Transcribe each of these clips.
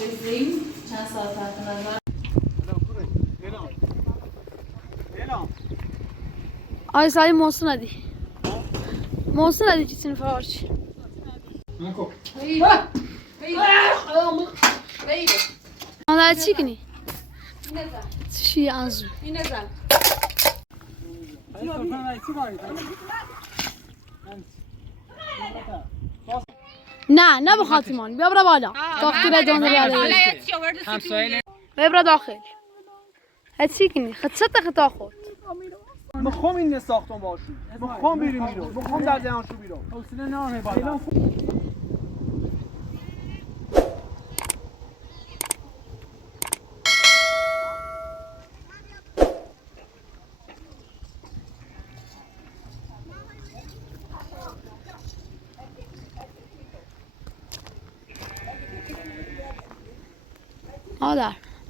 بگذاریم چند ساعت تحت نظر آی سالی محسن ندی محسن ندی چی سنی فارچ مادر چی کنی؟ چی ازو نه بخاطر من بیا برا بالا دکتر دونه بیاره ببر داخل هستی کنی خدشت خطا خورد میخوام این ساختم باشون میخوام بریم بیرون میخوام در جهانشو بیرون حوصله نره بالا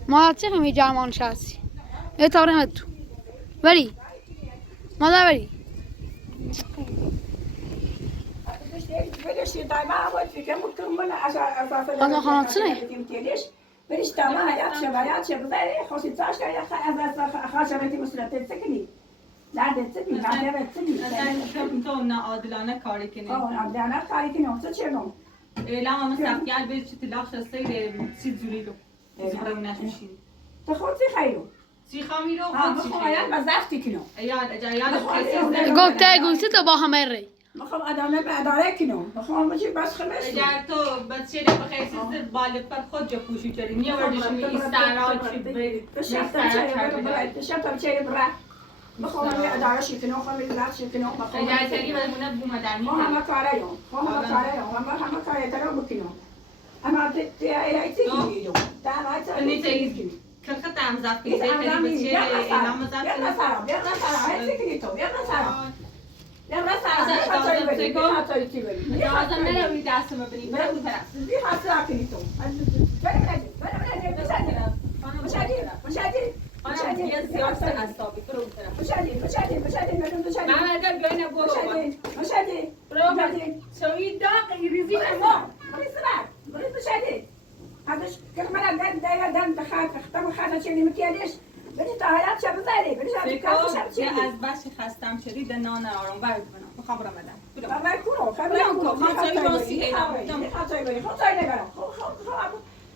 مادر چه خیلی جرمان شخصی یه تارم تو بری مادر بری خانم خاناتونه بريش تمام يا شباب خوشي تاشا يا خاشة بنتي مسلمة تسكني لا تسكني لا تسكني تو ناعادلانه کاری کنی عادلانه کاری کنی تو چرا اعلام سفیال به چی تلاش سیر چی جوری رو زبره نشوشین تخوتي خيرو چی خامی رو خواهی بزرگی کنم ایاد اجایال گفته تو با همه ری میخوام ادامه به اداره کنم میخوام بچه بس خمس اگر تو بچه رو بخیر سیست بالی پر خود جو پوشی چری نیا وردش می استعراض چی بری شب چه برا میخوام اداره شی کنم میخوام اداره شی کنم میخوام اگر چری بمونه بوم در می همه کارایو همه کاری ترا بکنم اما تی نیتی کل خط هم زفتی بچه اعلام زفتی ازم نروی دستم ببینی برو اون طرف خانم یه زیاد اعصابی برو اون طرف من اگر بیاین برو شوی داغ ریزی ما هذاش كمان دم دخلت ختم خاطر شيء مكيالش بدي طاهرات شاب زاري بدي شاب كاف شاب از بس خستم شدید نان آرام بر کنم بخوام رمضان ما يكونوا خاطر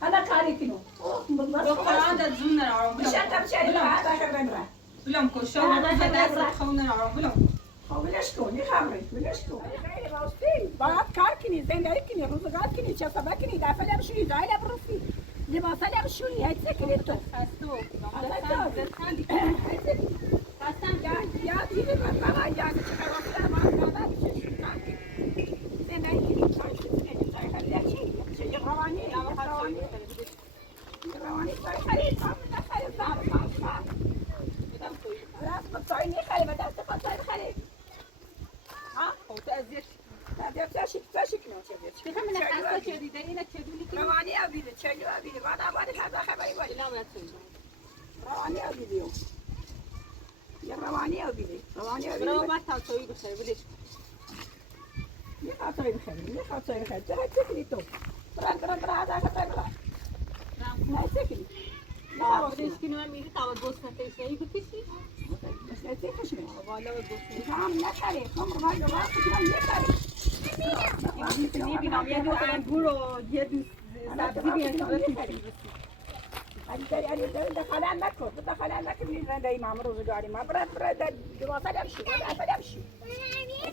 هذا كاري كيلو دختران در زون آرام مش انت بشاري هذا خبرنا بلام کوشا هذا دست خون آرام بلام بلاش كون يخبري بلاش كون خير باستي بعد كاركني زين دايكني روزقات كني شفبكني دافع بشوي زايله بروسي لباس لا بشوي هاي سكري تو خستو خستم يا دي ما يا ما زين دايكني شيء رواني رواني خير راس بطعيني خلي بدأت تفضل خلي ها وتأذيش لا تفشك نو شبيت من خسته شدید اینا چدونی که رواني أبيده تشيلو أبيده بعد هذا خبري ولا لا ما تسوي رواني أبيده يا رواني أبيده برو ما تسوي بخير بديش خاطري بخير تهتكني تو برا هذا خطر لا تهتكني بديش كنا میری تا بود بوسنتش نهی بکشی بس لا تهتكني والا بوسنتش كم نكري خمر ما يبغى كم نكري میبینم یه دو انگور و یه دو سبزی بیان أنا دخلان نكر من رندي ما مروز جاري ما برد جواسة يمشي برد يمشي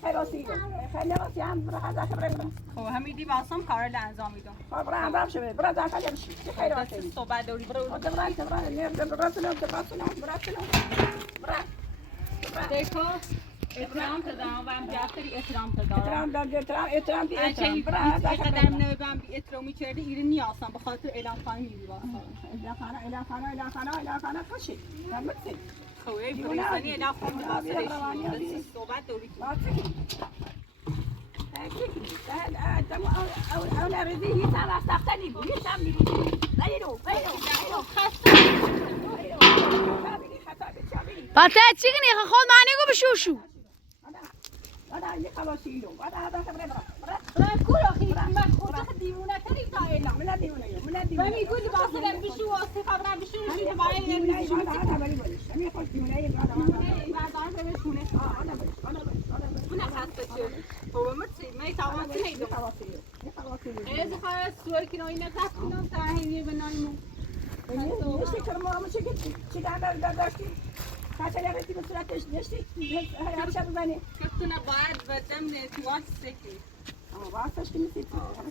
خلاصي خلاص يا عم هذا خبره خب همیدی واسم کار رو انجام میدم خب برام شو برد داخل يمشي خلاص صحبت داری برو برد دیکھو احترام تدام و هم جفتری احترام تدارم احترام برد قدم نمیبرم بی احترامی کرده ایره نیاستم به خاطر اعلام خانه میبی اعلان خانه خوشی نمی‌تی خوی بریزنی اعلام خانه واسه صحبت داری او نریزی هیچ هم استختنی بود هیچ هم نیبود بیرو بطه چی کنی خود معنی گو بشوشو هذا اللي خلاص يلو هذا خبره برا برای کور آخی من خودت دیوونه کنی تا اعلام من دیونه مثلا بشو واسه خبرم بشو شده برای دیونه بالا آدم ولی بودش همین خوش دیونه ای بالا این بردار به بشونه آدم بودش اون خسته چه بابا متی می توانتی نیدم از خواهر سوال که نوعی نتفتیدم تا هنگی به نایمو نشتی کرمارمو چی داشتی کچلی رفتی به صورتش نشتی هر شب بزنی کفتونه باید بدم نتیوان سکی اما واسش که نیستی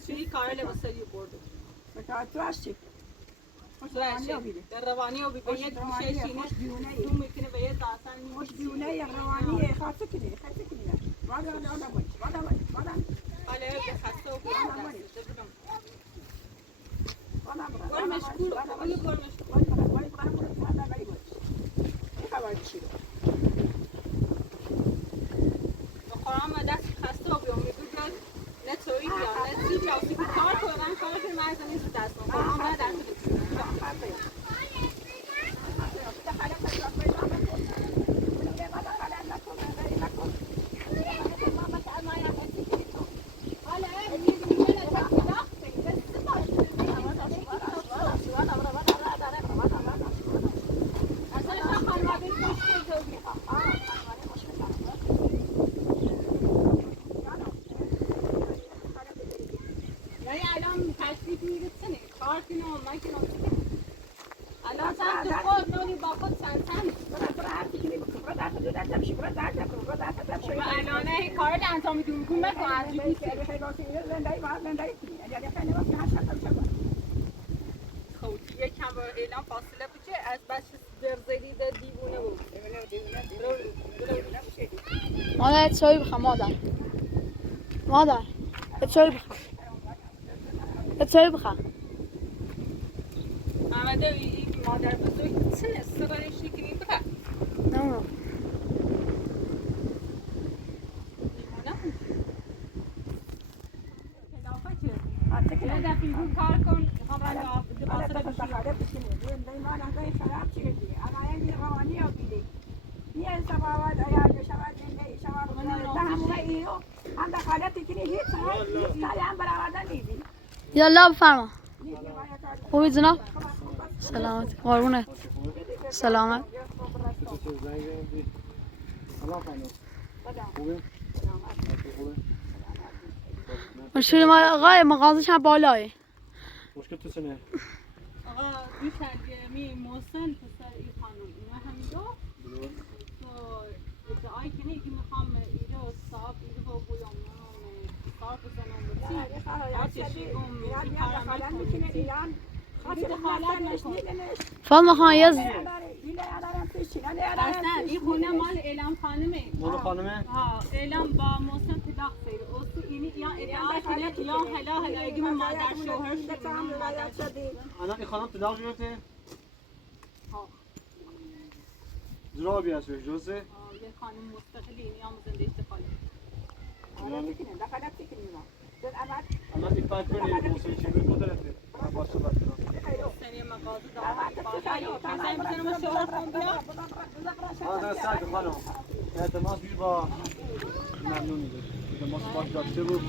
چی کار لباسایی برده بکار تو هستی در روانی و بیبینی گوشه شینش تو میکنه به یه داستان مش دیونه یا روانی خاطر کنی وادم حالا به خسته و بیان گل مشکول بگو گل مشکول بخورم دست خسته و بیان میگو گل نه توی بیان نه سی چاوسی که کار کنن کار که مرزا نیست دست بخورم نه در اعلام فاصله بچه از بچه درزدی در دیوونه بود مادر چای بخواه مادر چای بخواه آمده این مادر بزرگ سنه سرش نکنی بخواه نه یه دفعه بود کار کن خبر فاصله یالا بفرما خوبی جناب سلامت قربونه سلامت مشکل ما آقای مغازش هم بالاه مشکل تو سنه آقا دو ترجمه محسن پسر این خانم اینا همین دو تو ادعای کنه که میخوام اینجا صاحب اینجا با بویام صاحب بزنم فاطمه خان یز این خونه مال اعلام خانمه مال خانمه ها اعلام با محسن طلاق شده اصلا اینی یا ادعای کنه یا هلا اگه من مادر شوهر شدم الان این خانم طلاق گرفته ها زرابی هست بهش درسته یه خانم مستقلی یا زنده استقاله الان این فرق کنید موسیقی چی بود مدرسه با صحبت کنم سنی مغازه دارم مثلا بزنم شوهر خون بیا در سعی خانم اعتماد بیر با ممنونی بود ما صحبت داشته بود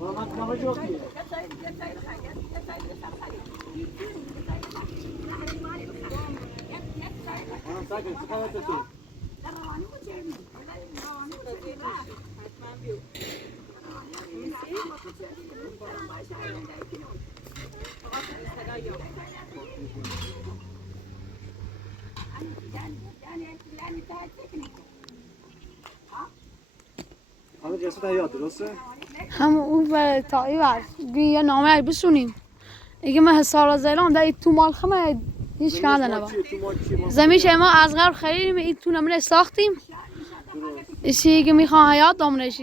من کنم جوکی من ساکن سکایت تو همه جلسه حیات درسته؟ هم اون و تایی بر یه نامه بسونیم اگه من حسار زیلان ده تو مال خمه هیچ کنده نبا زمیش ما از غرب خریدیم این تو نمونه ساختیم اسی که میخوان حیات دامنش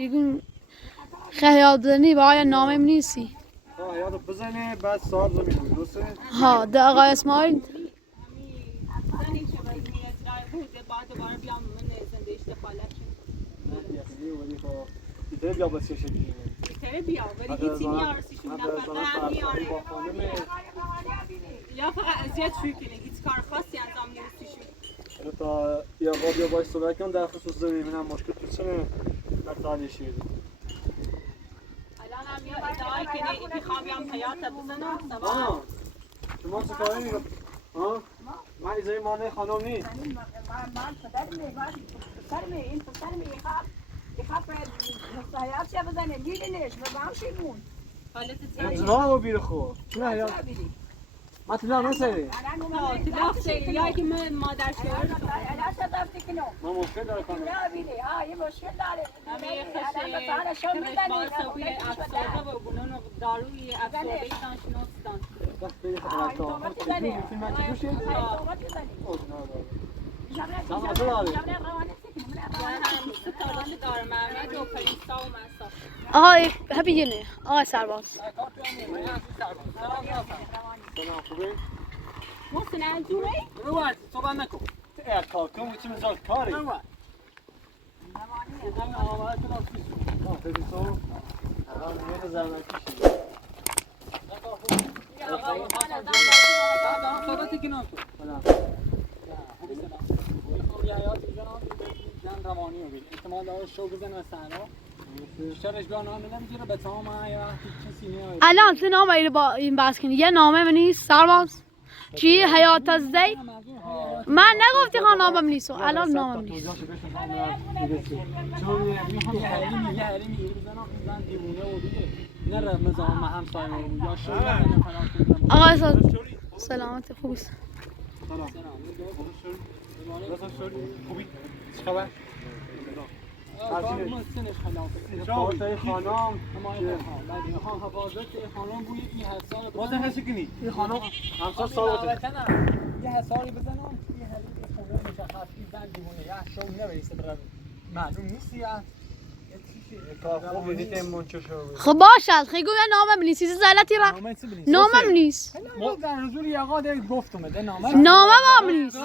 حیات بزنی با آیا نامه نیستی حیات بزنه بعد صاحب زمین درسته؟ ها ده آقای اسماعیل ایتره بیا بسیار شکلی بیا ولی هیچی نیارسیشون نه فقط میاره یا فقط اذیت شوی کنه هیچ کار خاصی انجام نمیدیشون تا یا بیا باید صحبت کنم در خصوص زمین من مشکل تو چنه نتانی شیدی الان هم یه ادعای که میخوام بیام حیات بزنم سبا شما چه کاری میگم؟ من ایزای مانه خانم نیست من پسرم این پسرم یخواب مستحیات شه بزنه میدینش و هم شیمون حالت من چه؟ جناب بیره خوب چونه حیات؟ من تلا نسری تلاف سیری یا که من مادر شوهر من مشکل داره خانم یه مشکل داره همه خشه کرشبار صبحی افسرده و بنون داروی افسرده ایشان شناستان بس بیره هم ستارش داره محمد و پلیسا و مسا آقای ببینه آقای سرباز سلام خوبه؟ محسن الجوری؟ روان صحبت نکن اه کار کن و چی مزار کاری؟ روان الان تو نامه ای رو با این بحث کنی یه نامه من نیست سرباز چی حیات از دی من نگفتی خان نامه من نیست الان نامه من نیست آقای سلامت خوبیست خوبی؟ چه خبر؟ شاوتای خانم بازه هستی کنی؟ این خانم همسا سالوته یه حساری بزنم یه خوبه مشخص این زن دیوونه یه شو نبریسه برای معلوم نیستی یا خوب بدید این منچه شو خب باشد خیلی گویا نامه من نیست چیز زلتی را نامه من نیست ما در حضور یقا دیگه گفتم ده نامه نامه من نیست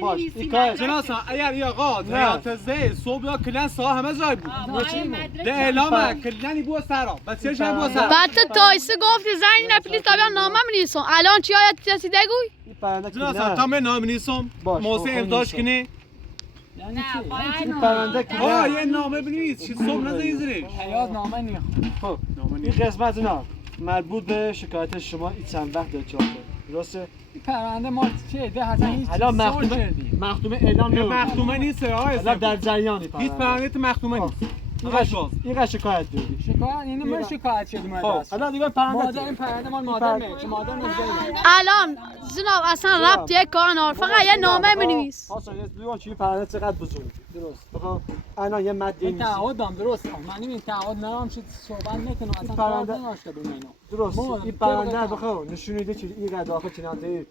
باش ایکای جناسا اگر یاقا حیات زی صبح یا کلن سا همه جای بود ده اعلام کلنی بو سرا بچه جای بو سرا بعد تو تایسه گفتی زنگ نپلیس تا بیان نامه من نیست الان چی آید کسی دگوی جناسا تا من نام نیستم موسی امضاش کنی یعنی چی؟ این پرنده که یه نامه بنویس چی صبح نزنی زیرش حیات نامه نیست خب این قسمت نه مربوط به شکایت شما این چند وقت در جاده درسته؟ این پرنده ما چیه ده حسن هیچ الان سال کردی مختومه اعلام یه نمید مختومه نیست آقای الان در جریانی هیچ پرنده تو مختومه نیست این شکایت دادی شکایت اینو من شکایت شدیم از دست الان دیگه مادر پرنده این پرنده مال مادر میگه مادر نمیگه الان جناب اصلا ربط یک کار نداره فقط یه نامه من نیست حسن یه لیوان چی پرنده چقدر بزرگی درست بخوام الان یه ماده این نیست تعهد دام درست من این تعهد ندارم چه صحبت نکنم اصلا پرنده- کار نداشته بین اینا درست ما این پرنده بخوام نشونیده چی این داخل چنانته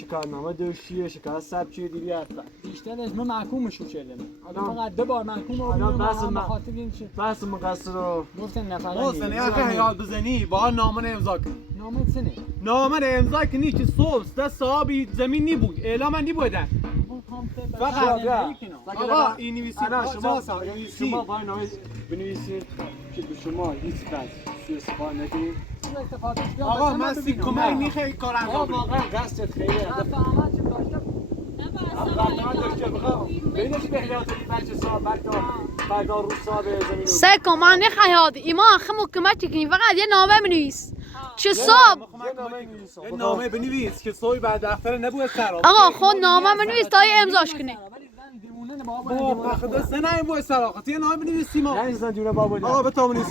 شکارنامه داشتیه شکار سب چیه دیگه اصلا بیشترش من محکومش کردم الان- فقط 2 بار محکوم رو الان بیرون بحث هم من- بخاطر این چه بحث مقصر رو گفتن نفر محسن اگه حیات بزنی با نامه امضا کنی نامه سنه نامه امضا کنی که صبح دست صاحبی زمین نی بود اعلام نی بودن فقط آقا این نویسی الان شما نویسی شما باید نامه بنویسید که به شما هیچ بس سوء استفاده نکنید آقا من سیکومه اینی خیلی کار انجام بدم واقعا قصدت خیلی رفتمان داشته بخوام بینش به حیات این بچه صاحب فردا روز صاحب زمین رو سکو من نخیاد ایمان خمو کمک کنی فقط یه نامه من نیست چه صاحب یه نامه بنویس که صبح بعد دفتر نبود سرا آقا خود نامه من نیست تا یه امضاش کنه با بخدا سنه این بود سرا یه نامه بنویسی ما یعنی زن دیونه بابا آقا بتام نیست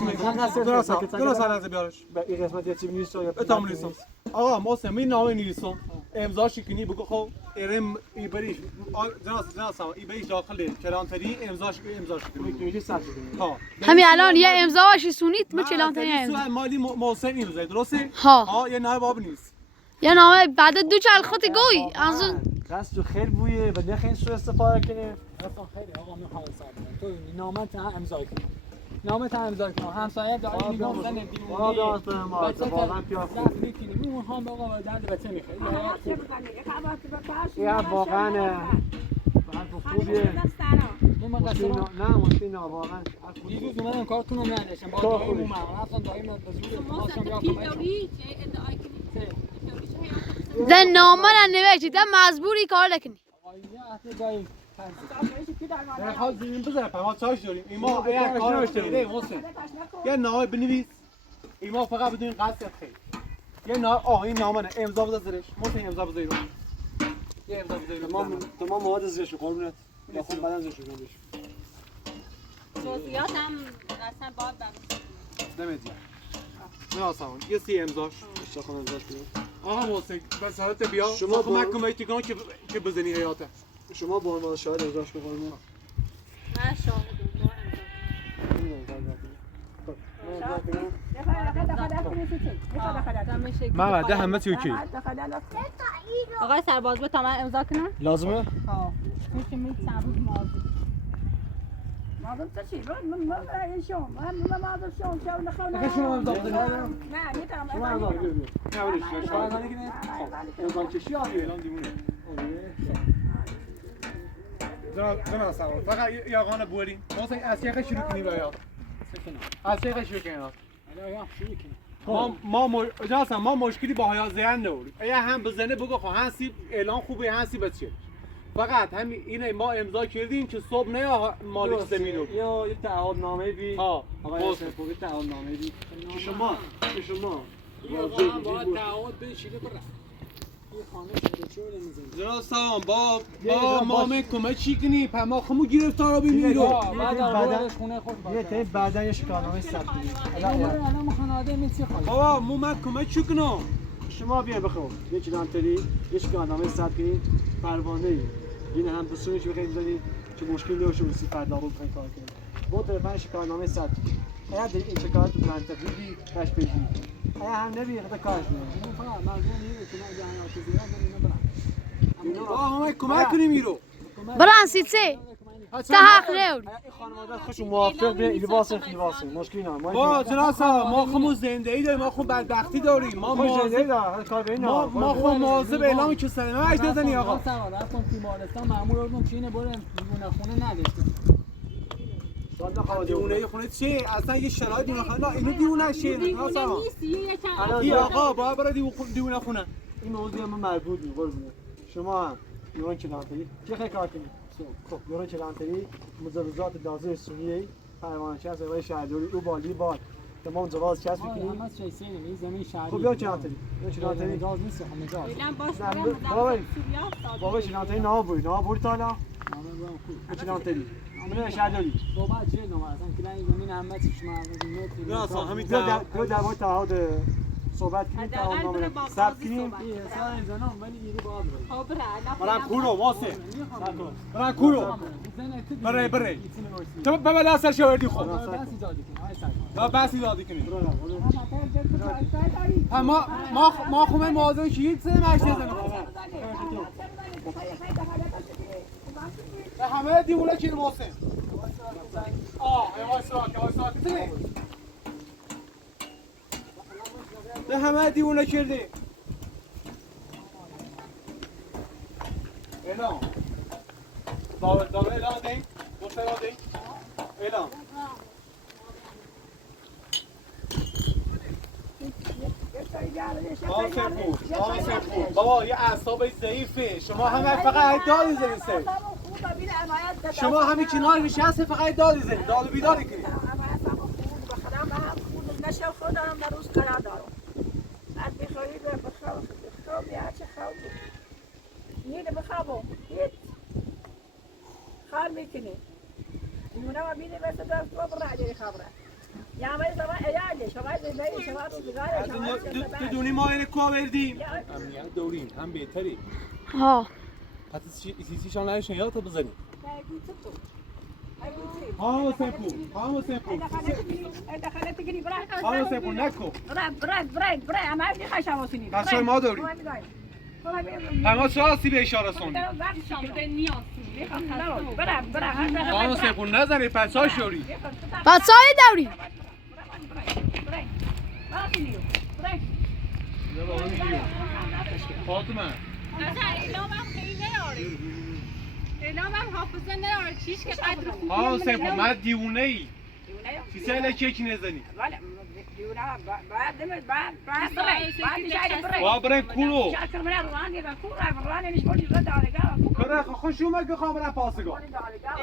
درست درست از بیارش به این قسمت یه چی بنویس یا بتام نیست آقا محسن این نامه نویسم امضاش کنی بگو خب ارم ای بریش جناس ای بریش داخل کلانتری امضاش کنی میتونی سر کنید ها همین الان یه امضاش سونیت من چلانتنی امضا سوال مالی محسن این روزه درسته ها یه نامه باب نیست یه نامه بعد دو چل خط گوی از قصد و خیر بویه و نخین سوء استفاده کنه اصلا خیلی آقا میخوام ساده تو نامه تا امضا کن نامه تا امضا کن همسایه داره میگم زن واقعا دیوونه به ما واقعا پیاف زفت میکنی میخوام آقا درد بچه میخواد یا واقعا خوبیه من قصد نه مشکل واقعا دیروز اومدم کارتون رو نداشتم با کار داییم خوبی. اومدم رفتم داییم رو به زور محسن خواستم تو یا کی کمک داری چه ادعای کنی؟ ده نامه ننوشتی ده مزبوری کار نکنی آقایی ساعت گاهی در حال زمین بزنه ما چاش داریم ایما اگر کار نشده محسن یه نامه بنویس ایما فقط بدون قصد خیر یه این نامه نه امضا بذار زیرش محسن امضا بذار رو یه امضا بذار تمام مواد زیرش قربونت یا خود بدن زیرش کنش جزئیات هم اصلا باید بنویسیم. نمیدی نه اصلا یه سی امضاش استخوان امضاش کنم آها محسن بس حالت بیا شما شما کمک کن ایتیگان که بزنی حیاته شما با عنوان شاهد امضاش بکنید من شاهدم محمد ده همه چی اوکی آقای سرباز به تا من امضا کنم؟ لازمه؟ ها تو که میگی چند روز ماضی مادر چی؟ من شما شما نخوام شما امضا بزنید نه میتونم شما امضا بزنید نه ولی شما امضا نکنید امضا کشی آدمی الان دیوونه جناب سلام فقط یاغان بولین محسن از یک شروع کنیم یا از یک شروع کنیم ما مشکلی با حیا ذهن نداریم اگه هم بزنه بگو خب هستی اعلان خوبه هستی بچه فقط همین اینه ما امضا کردیم که صبح نه مالک زمین رو یا یه تعهدنامه بی آقای سرپور یه تعهدنامه بی که شما باید تعهد بشیده برم این خانه شده چه بوده میزنی جناب سلام با ما کمک چی کنی پس ما خمو گرفتار رو بمیرو بعد آوردش خونه خود باشه یه تیم بعدن یه شکارنامه ثبت الان خانواده میچی خواهی بابا مو من کمک چی کنم شما بیاین بخون یه کلانتری یه شکارنامه ثبت کنید پروانه این هم بسونش بخواید بزنید که مشکل نباشه واسه فردا رو بخواید کار کنید با طرفن شکارنامه ثبت کنید اگر در این شکایت تو منطقی بی کش بگیرید اگر هم نبی خدا کارش میاد فقط مردم میره که من جهان آتی زیاد بریم برم ما کمک کنیم میرو بران سیتسه تا حق نور این خانواده خوش و موافق به لباس مشکلی نه با جناب سلام ما خمو زندگی داریم ما خود بدبختی داریم ما خود مواظب اعلام که سلامه اش نزنی آقا سوار رفتم بیمارستان مامور اون چینه برن دیوونه خونه نداشتم دیونه خونه چی اصلا یه شرایط دیونه خونه اینو دیونه چیه جناب سلام یکم آقا باید برای دیونه خونه این موضوع ما مربوط نیست قربونه شما هم یوران کلانتری چه خیلی کار کنید خب یوران کلانتری مجوزات لازم سنیه پروانه از وای شهرداری او بالی باد تمام جواز کسب کنید همه چیزی این زمین شهری خب یا کلانتری مجاز نیست هم مجاز فعلا باش بابا کلانتری نابوری تا حالا کلانتری من شهرداری صحبت چیه نامه اصلا کلان زمین همه چیش مردم نه اصلا همین دو در تعهد صحبت کنیم تعهدنامه ثبت کنیم سال زنان ولی ایری باید رو برای کورو واسه برای کورو برای تو به دست شوردی خود بس ایجادی کنیم ما خونه موازه شید سه مشت زنم همه دیوونه کیر محسن وایسا به همه دیوونه کردی اعلام داوه اعلام دهیم گفت اعلام دهیم اعلام بابا یه اعصاب ضعیفه شما همه فقط داد زنید سه شما همین کنار نشسته فقط داد زنید داد بیداری کنید نشه خودم در روز قرار دارم از بخوابی بخواب یا چه خوابی نیده بخوابم هیچ خال میکنی نمونه ما بیده بسه در تو برای عجلی خبره یا همه زمان ایاده شما زندگی شما روزگاره تو دونی ما اینه کوه بردیم امنیت دوریم هم بهتری ها حتی سیسیشان نایشون یادتا بزنیم ها سپو نکو برای همه هفتی خشم واسینی بچه ما داریم همه شاسی به اشاره سونی ها سپو نزنی پس ها شوری بچه های دوری فاطمه اعلامم خیلی نراری اعلامم حافظه نراری چیش که قدر خوبی ها سپو من دیوونه ای سیسه کیک نزنی ولی دیونه بعد و برای کولو شکر من روانی و کور روانی نیش بودی زد دارگاه کره خوشو مگه خامره پاسگاه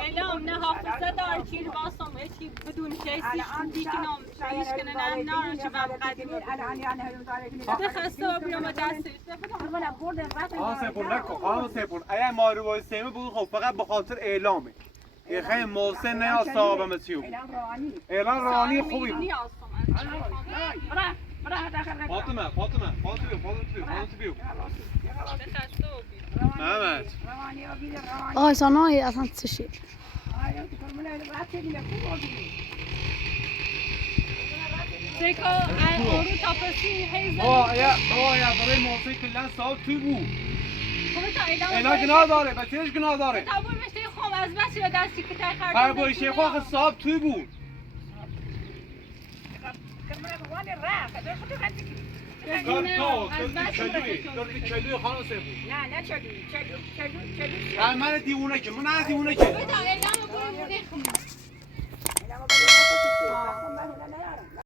اعلام نه حافظه دار چی رو واسم چی بدون کسی شدی که نام شایش کنه نه نه چه بعد قدیمی ده خسته و بیام دستش سپون نکن سپون اگه ما رو باید سیمه بود خب فقط به خاطر اعلامه یه خیلی محسن نه صاحب مسیو اعلان روانی خوبی بود فاطمه بیو محمد آه سانای اصلا چشی سیکا اورو تاپسی هیزن یا برای محسن کلن صاحب توی بود خب تا اینا گناه داره بچهش گناه داره تابور مشته خوام از بس یا دستی که تای خرد قربای شیخ آخه صاحب توی بود کلوی خانم سپون نه چلو من دیوونه که من دیوونه که تا اعلام برو مونه